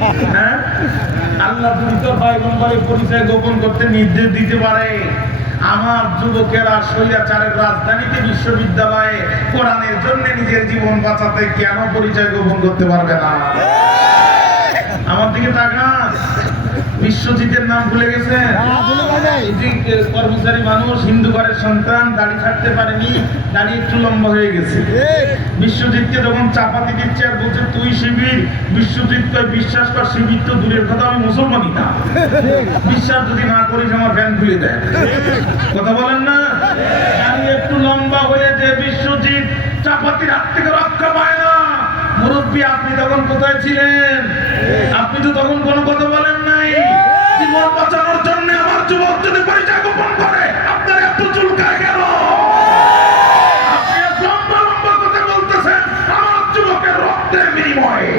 হ্যাঁ, আল্লাহ দ্রুত পয়গম্বরের পরিচয় গোপন করতে নির্দেশ দিতে পারে। আমার যুবকেরা স্বৈরাচারের রাজধানীতে বিশ্ববিদ্যালয়ে কোরআনের জন্য নিজের জীবন বাঁচাতে কেন পরিচয় গোপন করতে পারবে না? আমার দিকে তাকান। বিশ্বজিতের নাম ভুলে গেছেন? কর্মচারী মানুষ, হিন্দু ঘরের সন্তান, দাড়ি ছাড়তে পারেনি, দাড়ি একটু লম্বা হয়ে গেছে। বিশ্বজিৎকে যখন চাপাতি দিচ্ছে আর বলছে তুই শিবির, বিশ্বজিৎ কয় বিশ্বাস কর শিবির তো দূরের কথা, আমি মুসলমানই না, বিশ্বাস যদি না করিস আমার ভ্যান খুলে দেয়। কথা বলেন না? দাড়ি একটু লম্বা হয়ে যে বিশ্বজিৎ চাপাতির হাত থেকে রক্ষা পায় না। মুরব্বী, আপনি তখন কোথায় ছিলেন? আপনি তো তখন কোনো কথা বলেন নাই। জীবন বাঁচানোর জন্য আমার যুবক যদি পরিচয় গোপন করে, আপনার এত চুলকায় কেন? আপনি লম্বা লম্বা কথা বলতেছেন আমার যুবকের রক্তের বিনিময়ে।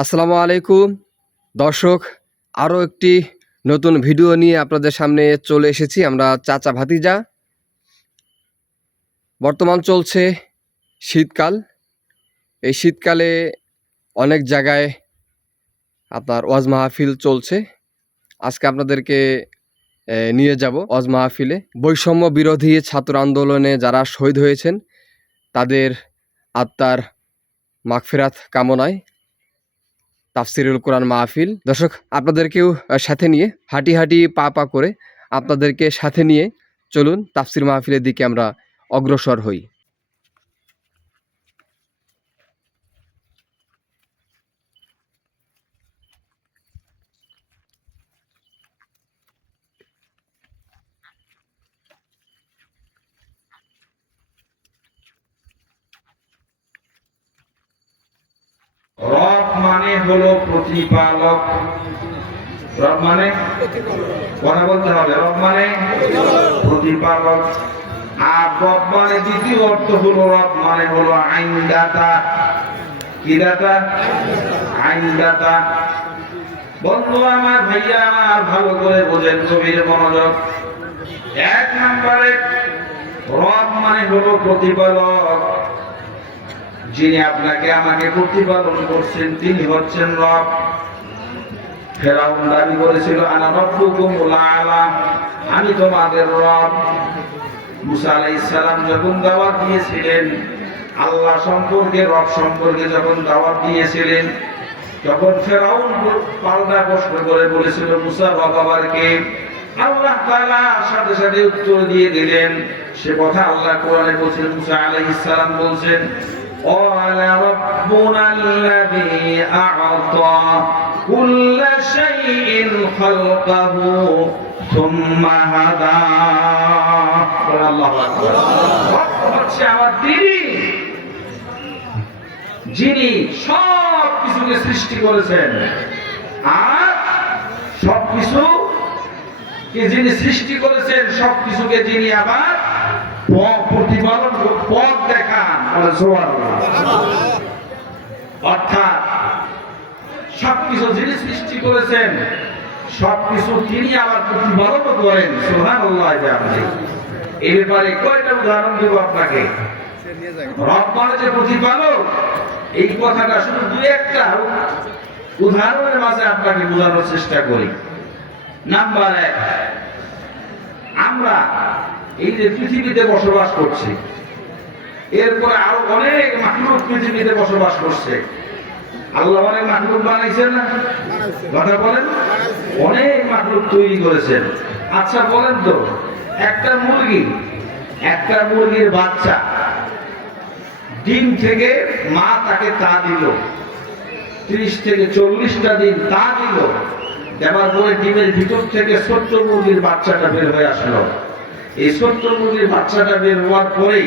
আসসালামু আলাইকুম দর্শক, আরও একটি নতুন ভিডিও নিয়ে আপনাদের সামনে চলে এসেছি আমরা চাচা ভাতিজা। বর্তমান চলছে শীতকাল। এই শীতকালে অনেক জায়গায় আপনার ওয়াজ মাহফিল চলছে। আজকে আপনাদেরকে নিয়ে যাব ওয়াজ মাহফিলে। বৈষম্য বিরোধী ছাত্র আন্দোলনে যারা শহীদ হয়েছেন তাদের আত্মার মাগফিরাত কামনায় তাফসিরুল কোরআন মাহফিল। দর্শক, আপনাদেরকেও সাথে নিয়ে হাঁটি হাঁটি পা পা করে আপনাদেরকে সাথে নিয়ে চলুন তাফসির মাহফিলের দিকে আমরা অগ্রসর হই। রব মানে হলো প্রতিপালক। রব মানে কথা বলতে হবে, রব মানে প্রতিপালক। আর রব মানে দ্বিতীয় অর্থ হলো, রব মানে হলো আইনদাতা। কি দাতা? আইনদাতা। বন্ধু আমার, ভাইয়া আমার, ভালো করে বোঝেন, গভীর মনোযোগ। এক নম্বরে রব মানে হলো প্রতিপালক। যিনি আপনাকে আমাকে প্রতিপালন করছেন তিনি হচ্ছেন রব। ফেরাউন দাবি করেছিল আনা রব্বুকুমুল আলা, আমি তোমাদের রব। মুসা আলাইহিস সালাম যখন দাওয়াত দিয়েছিলেন আল্লাহ সম্পর্কে, রব সম্পর্কে যখন দাওয়াত দিয়েছিলেন, তখন ফেরাউন পাল্টা প্রশ্ন করে বলেছিল মুসা রব আবার কে? আল্লাহ তাআলা সাথে সাথে উত্তর দিয়ে দিলেন। সে কথা আল্লাহ কোরআনে বলছেন, মুসা আলাইহিস সালাম বলছেন قال ربنا الذي أعطى كل شيء خلقه ثم هدى। الله أكبر। হচ্ছে আমার তিনি, যিনি সব কিছুকে সৃষ্টি করেছেন, আর সব কিছুকে যিনি সৃষ্টি করেছেন, সব কিছুকে যিনি আবার প্রতিপালন পথ দেখান। অর্থাৎ সবকিছু যিনি সৃষ্টি করেছেন সবকিছু তিনি আবার প্রতিপালন করেন। সুবহানাল্লাহ। এই ব্যাপারে কয়টা উদাহরণ দেব আপনাকে। রব মানে যে প্রতিপালক, এই কথাটা শুধু দুই একটা উদাহরণের মাঝে আপনাকে বোঝানোর চেষ্টা করি। নাম্বার এক, আমরা এই যে পৃথিবীতে বসবাস করছি, এরপরে আরো অনেক মাখলুক পৃথিবীতে বসবাস করছে। আল্লাহ অনেক মাখলুক বানাইছেন না? কথা বলেন। অনেক মাখলুক তৈরি করেছেন। আচ্ছা বলেন তো, একটা মুরগির বাচ্চা ডিম থেকে মা তাকে তা দিল, 30 থেকে 40টা দিন তা দিল, দেওয়ার পরে ডিমের ভিতর থেকে ছোট্ট মুরগির বাচ্চাটা বের হয়ে আসলো। এই ছোট্ট মুরগির বাচ্চাটা বের হওয়ার পরেই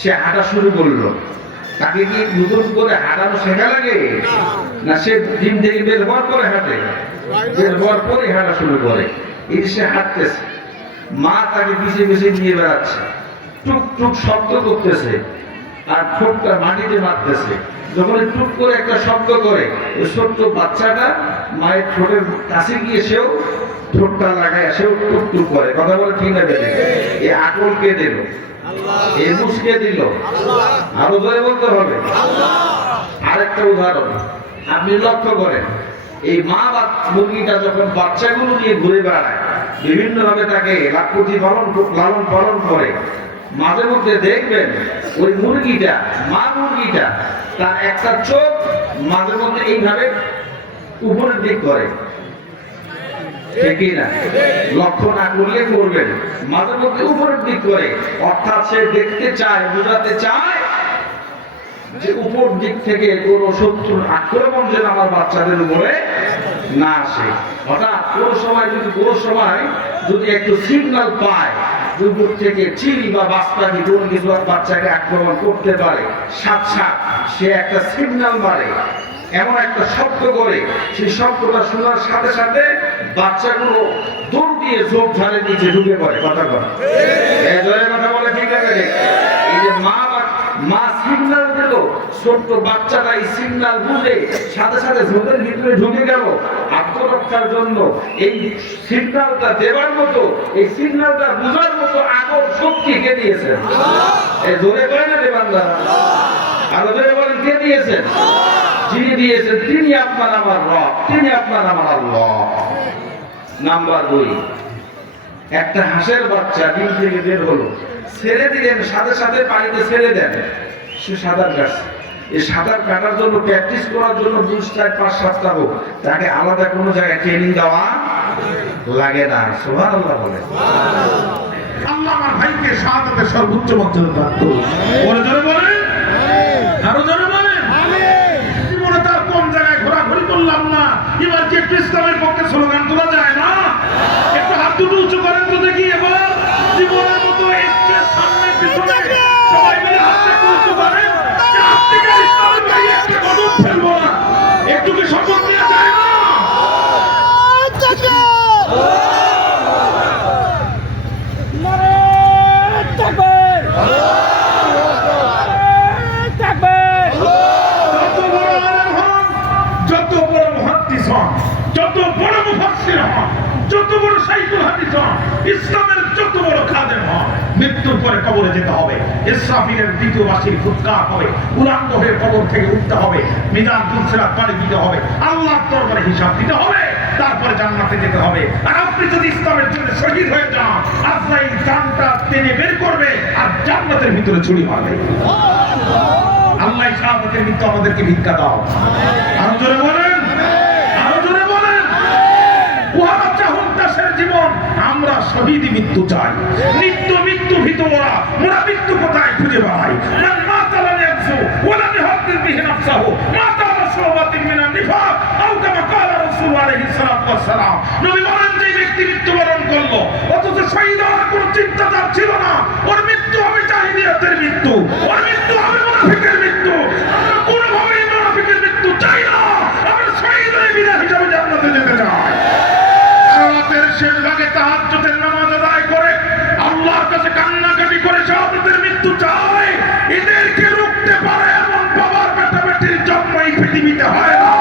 সে হাঁটা শুরু করলো। তাকে কি নতুন করে হাঁটানো শেখা লাগে? না, সে ডিম থেকে বের হওয়ার পরে হাঁটে? বের হওয়ার পরে হাঁটা শুরু করে। এই সে হাঁটতেছে, মা তাকে পিছিয়ে পিছিয়ে নিয়ে বেড়াচ্ছে, টুক টুক শব্দ করতেছে আর ঠোঁটটা মাটিতে মারতেছে। যখন টুক করে একটা শব্দ করে, ওই ছোট্ট বাচ্চাটা মায়ের ঠোঁটের কাছে গিয়ে সেও ঠোঁটটা লাগায়, সেও টুক টুক করে। কথা বলে ঠিক না? বেঁধে এই আকল কে দিল? এই মুসকে দিল? আরো জোরে বলতে হবে। আরেকটা উদাহরণ, আপনি লক্ষ্য করেন এই মা বা মুরগিটা যখন বাচ্চাগুলো নিয়ে ঘুরে বেড়ায়, বিভিন্ন ভাবে তাকে লালন পালন করে, মাঝে মধ্যে দেখবেন ওই মুরগিটা, মা মুরগিটা, তার একটা চোখ মাঝে মধ্যে এইভাবে উপরের দিক করে, ঠিকই না? লক্ষ্য না করলে করবেন, মাঝে মধ্যে উপরের দিক করে, অর্থাৎ সে দেখতে চায়, বোঝাতে চায় যে উপর দিক থেকে কোন শত্রুর আক্রমণ যেন আমার বাচ্চাদের উপরে না আসে। অর্থাৎ কোন সময় যদি একটু সিগন্যাল পায় উপর থেকে চিনি বা বাচ্চাকে কোন কিছু বাচ্চাকে আক্রমণ করতে পারে, সাথে সে একটা সিগন্যাল মারে, এমন একটা শব্দ করে, সেই শব্দটা শোনার সাথে সাথে বাচ্চাগুলো দৌড় দিয়ে ঝোপ ঝাড়ে নিচে ঢুকে পড়ে। কথা বলে ঠিক আছে? এই যে মা সিগন্যাল দিল, ছোট্ট বাচ্চাটা এই সিগন্যাল বুঝে সাথে সাথে ঝোপের ভিতরে ঢুকে গেল আত্মরক্ষার জন্য। এই সিগন্যালটা দেওয়ার মতো, এই সিগন্যালটা বুঝার মতো আগর শক্তি কে দিয়েছেন? এই জোরে বলে না দেবান্দা, আরো জোরে বলেন, কে দিয়েছেন? যিনি দিয়েছেন তিনি আপনার আমার রব, তিনি আপনার আমার আল্লাহ। নাম্বার 2, একটা হাঁসের বাচ্চা ডিম থেকে বের হলো, ছেড়ে দিলেন, সাথে সাথে পানিতে ছেড়ে দেন, সে সাঁতার কাটছে। এই সাঁতার কাটার জন্য, প্র্যাকটিস করার জন্য 2, 4, 5, 7টা হোক, তাকে আলাদা কোনো জায়গায় ট্রেনিং দেওয়া লাগে না। সুবহানাল্লাহ বলে। আল্লাহ আমার ভাইকে শাহাদাতের সর্বোচ্চ মর্যাদা দান করুন। বলে জোরে বলেন, আরো জোরে বলেন। জীবনে তার কোন জায়গায় ঘোরাঘুরি করলাম না, এবার কি একটু ইসলামের পক্ষে স্লোগান তোলা যায় না? একটু হাত দুটো উঁচু করেন তো দেখি। এবার জীবনের মতো স্টেজ সামনে পিছনে সবাই মিলে হাতটা উঁচু করেন যে আপনি কি ইসলামের গায়ে একটা কদম ফেলবো না। একটু কি শপথ নেওয়া যায় না? যত বড় মুহাদ্দিস হন, যত বড় মুফাসসির হন, যত বড় শাইখুল হাদিস হন, ইসলামের যত বড় খাদেম হন, মৃত্যুর পরে কবরে যেতে হবে। ইসরাফিলের দ্বিতীয় বাঁশির ফুৎকার হবে, উলাঙ্গ হয়ে কবর থেকে উঠতে হবে, মিজান তুলসিরাত পাড়ি দিতে হবে, আল্লাহর দরবারে হিসাব দিতে হবে, তারপরে জান্নাতে যেতে হবে। আর আপনি যদি ইসলামের জন্য শহীদ হয়ে যান, আজরাইল জানটা টেনে বের করবে আর জান্নাতের ভিতরে ছুরি মারবে। আল্লাহ শাহাদাতের মৃত্যু আমাদেরকে ভিক্ষা দাও। আরো জোরে বলেন, আরো জোরে বলেন। ওয়ারা চাহুন দাসের জীবন, আমরা শহীদি মৃত্যু চাই। নিত্য মৃত্যু ভীত মোরা মৃত্যু কোথায় খুঁজে পাই? মান মাতা লা ইয়াকসু ওয়া লা ইউহাদ্দিস বিহি নাফসাহু মাতা আলা শুবাতিন মিনান নিফাক আও কামা ক্বালা রাসূল আলাইহিস সালাতু ওয়াস সালাম। নবী বলেন, যে ব্যক্তি মৃত্যুবরণ করলো অথচ শহীদ হওয়ার কোনো চিন্তা তার ছিল না, ওর মৃত্যু হবে জাহিলিয়াতের মৃত্যু, ওর মৃত্যু হবে মুনাফিকের মৃত্যু। আমরা কোনোভাবেই মুনাফিকের মৃত্যু চাই না, আমরা শহীদ হয়ে বিদায় হিসাবে জান্নাতে যেতে চাই। রাতের শেষ ভাগে তাহাজ্জুদের নামাজ আদায় করে আল্লাহর কাছে কান্নাকাটি করে শাহাদাতের মৃত্যু চায়। এদেরকে রুখতে পারে এমন বাবার বেটা বেটির জন্ম এই পৃথিবীতে হয় না।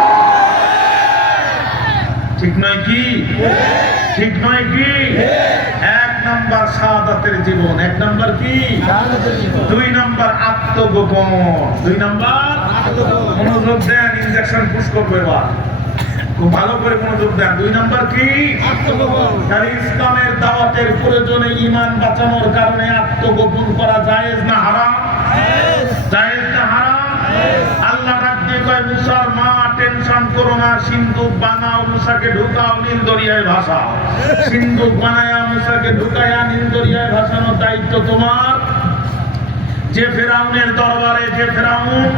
ঠিক নয় কি? ঠিক নয় কি? 1 নাম্বার শাহাদাতের জীবন। 1 নাম্বার কি? 2 নাম্বার আত্মগোপন। 2 নাম্বার মনোযোগ দেন, ইনজেকশন পুশ করবো এবার, খুব ভালো করে মনোযোগ দেন। 2 নাম্বার কি? তাহলে ইসলামের দাওয়াতের প্রয়োজনে ঈমান বাঁচানোর কারণে আত্মগোপন করা জায়েজ না হারাম? জায়েজ না হারাম? আল্লাহ ডাক দিয়ে কয়, মুসার মা টেনশন করো না, সিন্ধুক বানাও, মুসাকে ঢুকাও, নীল দরিয়ায় ভাসাও। সিন্ধুক বানায়া মুসাকে ঢুকায়া নীল দরিয়ায় ভাসানোর দায়িত্ব তোমার। যে ফেরাউনের দরবারে, যে ফেরাউন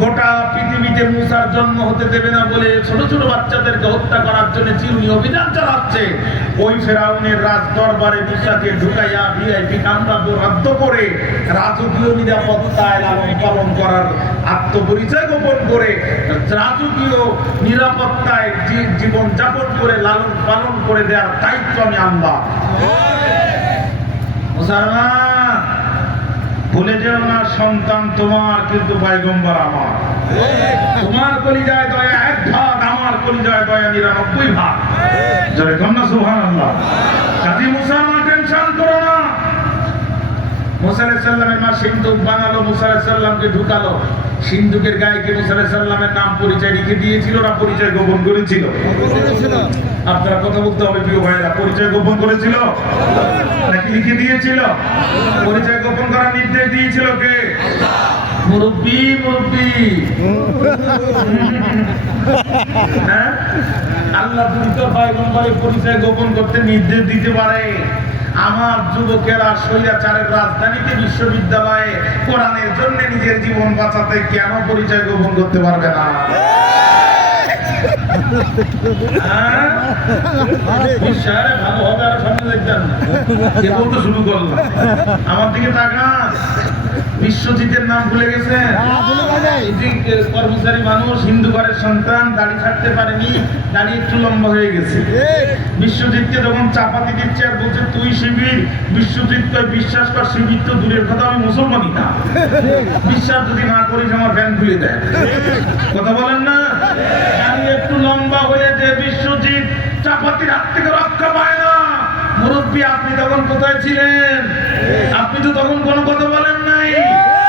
গোটা পৃথিবীতে মুসার জন্ম হতে দেবে না বলে ছোট ছোট বাচ্চাদেরকে হত্যা করার জন্য চিরুনি অভিযান চালাচ্ছে, ওই ফেরাউনের রাজ দরবারে মুসাকে ঢুকাইয়া ভিআইপি কামরা বরাদ্দ করে রাজকীয় নিরাপত্তায় লালন পালন করার আত্মপরিচয় গোপন করে রাজকীয় নিরাপত্তায় জীবন যাপন করে লালন পালন করে দেওয়ার দায়িত্ব আমি আল্লাহ। মুসলমান ভুলে যেও না, সন্তান তোমার কিন্তু পয়গম্বর আমার। তোমার কলিজায় দয়া 1 ভাগ, আমার কলিজায় দয়া 99 ভাগ। জোরে কন্যা সুবহানাল্লাহ। কাজী মুসা টেনশন করো না, মুসা আলাইহিস সালামের মা সিন্ধুক বানালো, মুসা আলাইহিস সালামকে ঢুকালো। সিন্ধুকের গায়ে কি মুসা আলাইহিস সালামের নাম পরিচয় লিখে দিয়েছিল না পরিচয় গোপন করেছিল? আপনারা কথা বলতে হবে প্রিয় ভাইরা, পরিচয় গোপন করেছিল নাকি লিখে দিয়েছিল? পরিচয় গোপন করার নির্দেশ দিয়েছিল কে? মুরব্বি মুরব্বি। হ্যাঁ, আল্লাহ দুই পয়গম্বরের পরিচয় গোপন করতে নির্দেশ দিতে পারে। আমার যুবকেরা স্বৈরাচারের রাজধানীতে বিশ্ববিদ্যালয়ে কোরআনের জন্য নিজের জীবন বাঁচাতে কেন পরিচয় গোপন করতে পারবে না? হ্যাঁ? বিশ্বাসে ভালো হবে, আর সামনে দেখবেন না। কে বলতে শুরু করলো? আমার দিকে তাকান। বিশ্বজিতের নাম ভুলে গেছেন? কর্মচারী মানুষ, হিন্দু ঘরের সন্তান, দাড়ি ছাড়তে পারেনি, দাড়ি একটু লম্বা হয়ে গেছে। বিশ্বজিৎকে যখন চাপাতি দিচ্ছে আর বলছে তুই শিবির, বিশ্বজিৎ কয় বিশ্বাস কর শিবির তো দূরের কথা, আমি মুসলমানই না। বিশ্বাস যদি না করিস আমার ব্যান খুলে দেয়। কথা বলেন না? দাড়ি একটু লম্বা হয়ে যে বিশ্বজিৎ চাপাতির হাত থেকে রক্ষা পায় না। মুরব্বী, আপনি তখন কোথায় ছিলেন? আপনি তো তখন কোনো কথা বলেন নাই।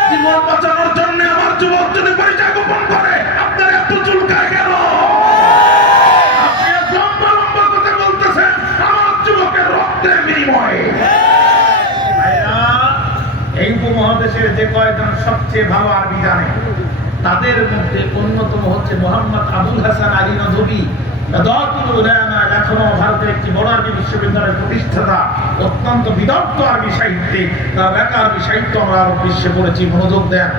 জীবন বাঁচানোর জন্য আমার যুবক যদি পরিচয় গোপন করে, আপনার এত চুলকায় কেন? আপনি লম্বা লম্বা কথা বলতেছেন আমার যুবকের রক্তের বিনিময়ে। ভাইরা, এই উপমহাদেশের যে কয়েকজন সবচেয়ে ভালো আরবি জানে, তাদের মধ্যে অন্যতম হচ্ছে মোহাম্মদ আবুল হাসান আলী নদভী। ভারতের একটি বড় আরবি বিশ্ববিদ্যালয়ের প্রতিষ্ঠাতা, অত্যন্ত বিদগ্ধ আরবি সাহিত্যিক। তার লেখা আরবি সাহিত্য আমরা আরব বিশ্বে পড়েছি। মনোযোগ দেন।